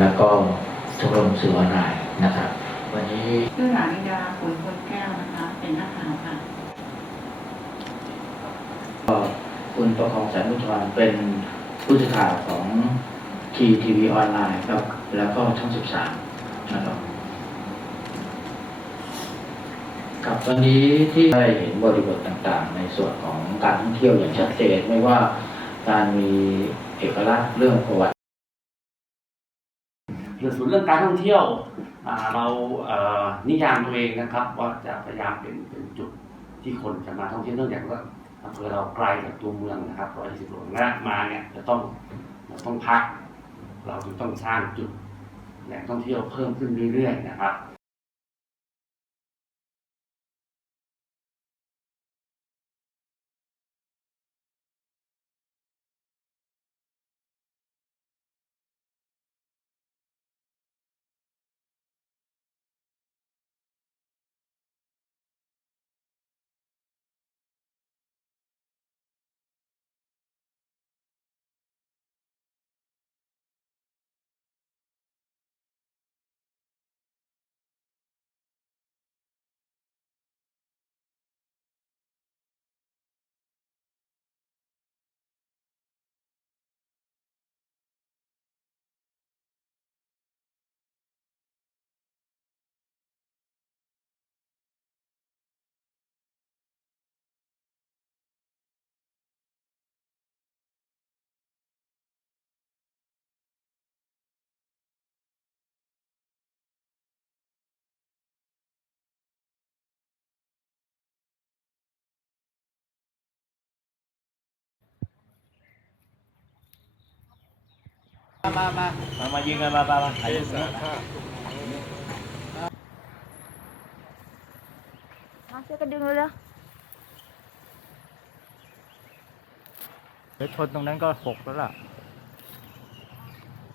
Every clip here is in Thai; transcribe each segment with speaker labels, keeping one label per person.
Speaker 1: แล้วก็ชมรมสื่อออนไลน์นะครับ วันนี้
Speaker 2: ชื่อหลานิดาขุนพลแก้วนะคะ เป็นนักข่าวค่ะ
Speaker 1: ก็คุณประคองแสนมุทวันเป็นผู้สื่อข่าวของทีทีวีออนไลน์ครับ แล้วก็ช่อง13นะครับครับตอนนี้ที่ได้เห็นบริบทต่างๆ ในส่วนของการท่องเที่ยวอย่างชัดเจนไม่ว่าการมีเอกลักษณ์เรื่องประวัติ
Speaker 3: หรือศูนย์เรื่องการท่องเที่ยวเรานิยามตัวเองนะครับ ว่าจะพยายามเป็นเป็นจุดที่คนจะมาท่องเที่ยวเนื่องจากว่าอำเภอเราไกลจากตัวเมืองนะครับร้อยสิบโลและมาเนี่ยจะต้องเราต้องพัก เราจะต้องสร้างจุดแหล่งท่องเที่ยวเพิ่มขึ้นเรื่อยๆนะครับ
Speaker 4: มา มา มา มายิงกันมามามาถ่ายรูปกัน
Speaker 5: มาช่วยกันดึงเลยเลย
Speaker 4: เดี๋ยวชนตรงนั้นก็หกแล้วล่ะ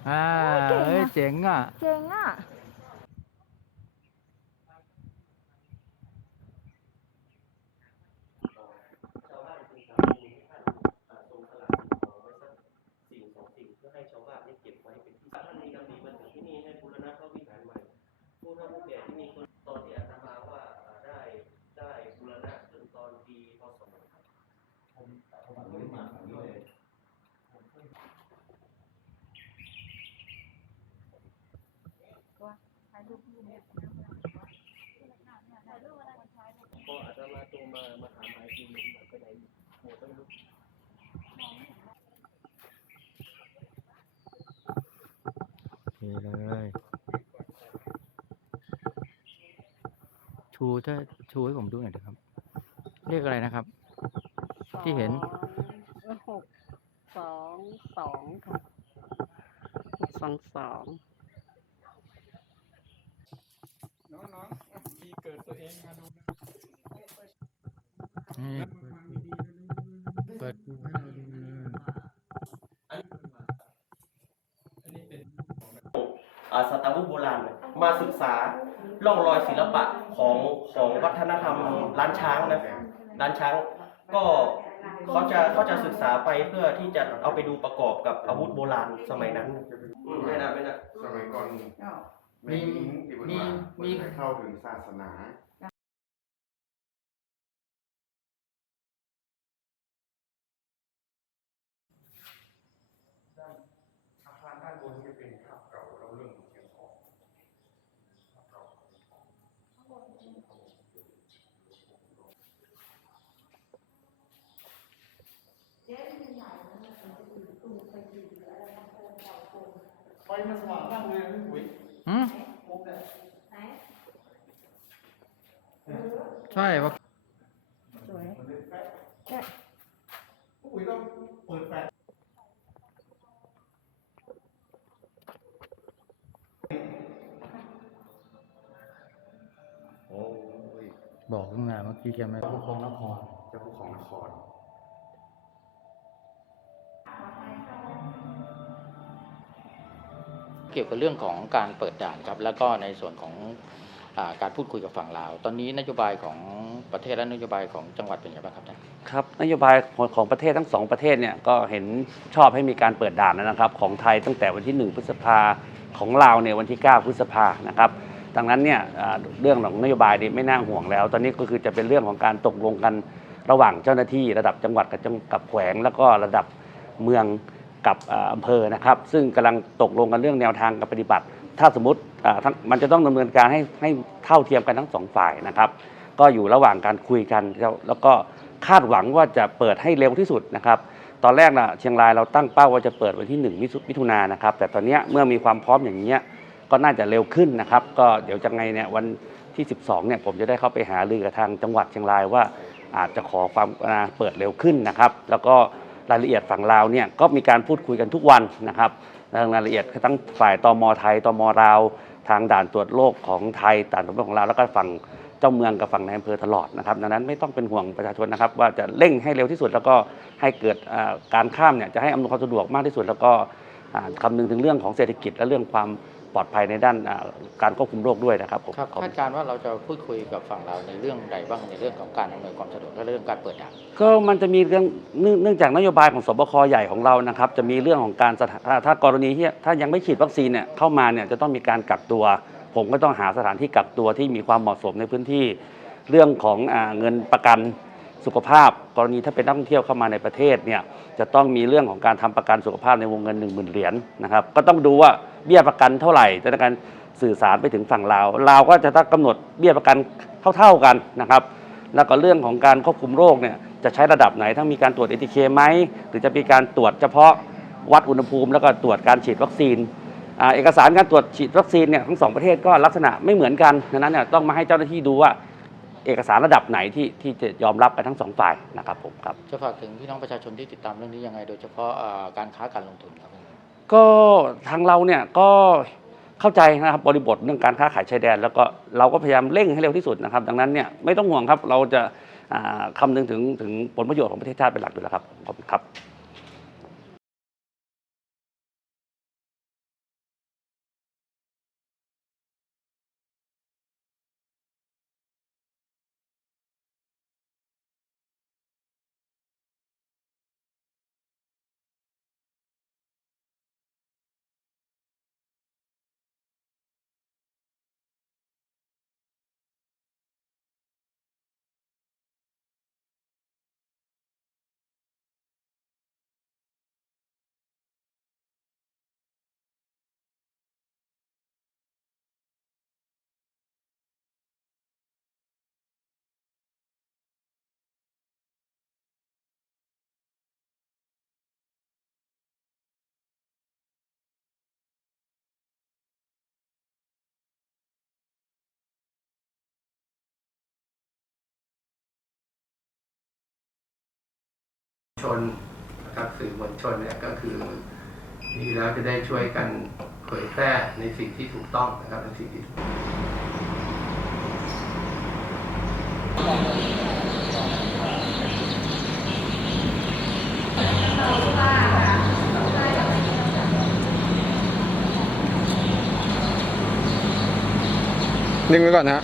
Speaker 4: อ่าเฮ้ยเจ๋งอะ
Speaker 5: เจ๋งอะ
Speaker 6: สิ่งสองสิ่งเพื่อให้ชาวบ้านได้เก็บไว้เป็นที่ท่านมีดำริมาถึงที่นี่ให้บูรณะพระวิหารใหม่ ผู้เฒ่าผู้แก่ที่มีคนตอนที่อาตมาว่าเอ่อได้ได้บูรณะขึ้นตอนปีพศผมผมไม่มาฝั่งนี้เลย พออาต มาโตมามาถามหาทีหนึ่งไปไหนหมดไม่รู้
Speaker 4: โอเคเลยชูถ้าชูให้ผมดูหน่อยเถอะครับ เรียกอะไรนะครับ ที่เห็น
Speaker 7: หกสองสองค่ะหกสองสอง
Speaker 4: นี่เปิด
Speaker 6: อ่า สตาร์บุกโบราณเนี่ยมาศึกษาร่องรอยศิลปะของของวัฒนธรรมล้านช้างนะล้านช้างก็เขาจะเขาจะศึกษาไปเพื่อที่จะเอาไปดูประกอบกับอาวุธโบราณสมัยนั้นอืมไม่น่าไม่น่า
Speaker 8: สมัยก่อน
Speaker 1: มี
Speaker 8: แม่ยิงที่มัน
Speaker 1: มี
Speaker 8: มา
Speaker 1: มี
Speaker 8: เปิดให้เข้าถึงศาสนาอาคารด้านบนจะเป็นภาพเก่าเราเรื่องของเชียงของภาพเก่าของเชียงของ ไฟมันสว่างมากเลยพี่ปุ๋ย
Speaker 4: หืมใช่ปะ
Speaker 5: สวย
Speaker 8: มันเป็นแฟลชพี่ปุ๋ยต้องเปิดแฟลชโอ้ย
Speaker 4: บอกตั้งนานเมื่อกี้แกไม่
Speaker 8: เจ้าผู้ครองนครเจ้าผู้ครองนคร
Speaker 1: เกี่ยวกับเรื่องของการเปิดด่านครับแล้วก็ในส่วนของอการพูดคุยกับฝั่งลาว ตอนนี้นโยบายของ
Speaker 4: ประเทศและนโยบายของจังหวัดเป็นยังไงบ้างครับท่าน
Speaker 3: ครับนโยบายของประเทศทั้งสองประเทศเนี่ยก็เห็นชอบให้มีการเปิดด่านนะครับ ของไทยตั้งแต่วันที่ 1 พฤษภาของลาวเนี่ยวันที่ 9 พฤษภานะครับดังนั้นเนี่ยเรื่องของนโยบายนี้ไม่น่าห่วงแล้ว ตอนนี้ก็คือจะเป็นเรื่องของการตกลงกันระหว่างเจ้าหน้าที่ระดับจังหวัดกับจังกับแขวง แล้วก็ระดับเมือง กับอำเภอนะครับ ซึ่งกำลังตกลงกันเรื่องแนวทางการปฏิบัติ ถ้าสมมติมันจะต้องดำเนินการให้ให้เท่าเทียมกันทั้งสองฝ่ายนะครับ ก็อยู่ระหว่างการคุยกันแล้วแล้วก็คาดหวังว่าจะเปิดให้เร็วที่สุดนะครับ ตอนแรกนะเชียงรายเราตั้งเป้าว่าจะเปิดวันที่ 1 มิถุมิถุนายนนะครับ แต่ตอนนี้เมื่อมีความพร้อมอย่างเงี้ยก็น่าจะเร็วขึ้นนะครับ ก็เดี๋ยวจะไงเนี่ยวันที่ 12เนี่ยผมจะได้เข้าไปหารือกับทางจังหวัดเชียงรายว่าอาจจะขอความเปิดเร็วขึ้นนะครับ แล้วก็ รายละเอียดฝั่งลาวเนี่ยก็มีการพูดคุยกันทุกวันนะครับทางรายละเอียดทั้งฝ่ายตมไทยตมลาว ทางด่านตรวจโรคของไทยด่านตรวจโรคของลาวแล้วก็ฝั่งเจ้าเมืองกับฝั่งในอำเภอตลอดนะครับดังนั้นไม่ต้องเป็นห่วงประชาชนนะครับ ว่าจะเร่งให้เร็วที่สุดแล้วก็ให้เกิดการข้ามเนี่ยจะให้อำนวยความสะดวกมากที่สุด แล้วก็คำนึงถึงเรื่องของเศรษฐกิจและเรื่องความ ปลอดภัยในด้านอ่าการควบคุมโรคด้วยนะครับผม
Speaker 4: ครับ
Speaker 3: ขอบ
Speaker 4: คา
Speaker 3: คุ
Speaker 4: ด
Speaker 3: ณ
Speaker 4: การณ์ว่าเราจะพูดคุยกับฝั่งเราในเรื่องใดบ้างในเรื่องของการอำนวยความสะดวกและเรื่องการเปิดด่าน
Speaker 3: ก็มันจะมีเรื่องเนื่องเนื่องจากนโยบายของสบคใหญ่ของเรานะครับ จะมีเรื่องของการสถาถ้าถ้ากรณีที่ถ้ายังไม่ฉีดวัคซีนเนี่ยเข้ามาเนี่ยจะต้องมีการกักตัว ผมก็ต้องหาสถานที่กักตัวที่มีความเหมาะสมในพื้นที่ เรื่องของอาเงินประกันสุขภาพ กรณีถ้าเป็นนักท่องเที่ยวเข้ามาในประเทศเนี่ยจะต้องมีเรื่องของการทำประกันสุขภาพในวงเงิน 1 0,000 เหรียญนะครับก็ต้องดูว่า เบี้ยประกันเท่าไหร่จะในการสื่อสารไปถึงฝั่งลาวลาวก็จะต้องกำหนดเบี้ยประกันเท่า ๆกันนะครับแล้วก็เรื่องของการควบคุมโรคเนี่ยจะใช้ระดับไหนทั้งมีการตรวจเอทีเคไหมหรือจะมีการตรวจเฉพาะวัดอุณหภูมิ แล้วก็ตรวจการฉีดวัคซีนอเอกสารการตรวจฉีดวัคซีนเนี่ยทั้งสองประเทศก็ลักษณะไม่เหมือนกันดังนั้นเนี่ยต้องมาให้เจ้าหน้าที่ดูว่า เอกสารระดับไหนที่ที่จะยอมรับกันทั้งสองฝ่ายนะครับผมครับ
Speaker 4: จะฝากถึงพี่น้องประชาชนที่ติดตามเรื่องนี้ยังไง โดยเฉพาะการค้าการลงทุนครับ
Speaker 3: ก็ทางเราเนี่ยก็เข้าใจนะครับบริบทเรื่องการค้าขายชายแดน แล้วก็เราก็พยายามเร่งให้เร็วที่สุดนะครับ ดังนั้นเนี่ยไม่ต้องห่วงครับเราจะอ่าคำนึงถึงถึงผลประโยชน์ของประเทศชาติเป็นหลักอยู่แล้วครับขอบคุณครับ
Speaker 9: นนะครับสื่อมวลชนเนี่ยก็คือดีแล้วจะได้ช่วยกันเผยแพร่ในสิ่งที่ถูกต้องนะครับในสิ่งที่ถูก
Speaker 10: นิ่งไว้ก่อนนะฮะ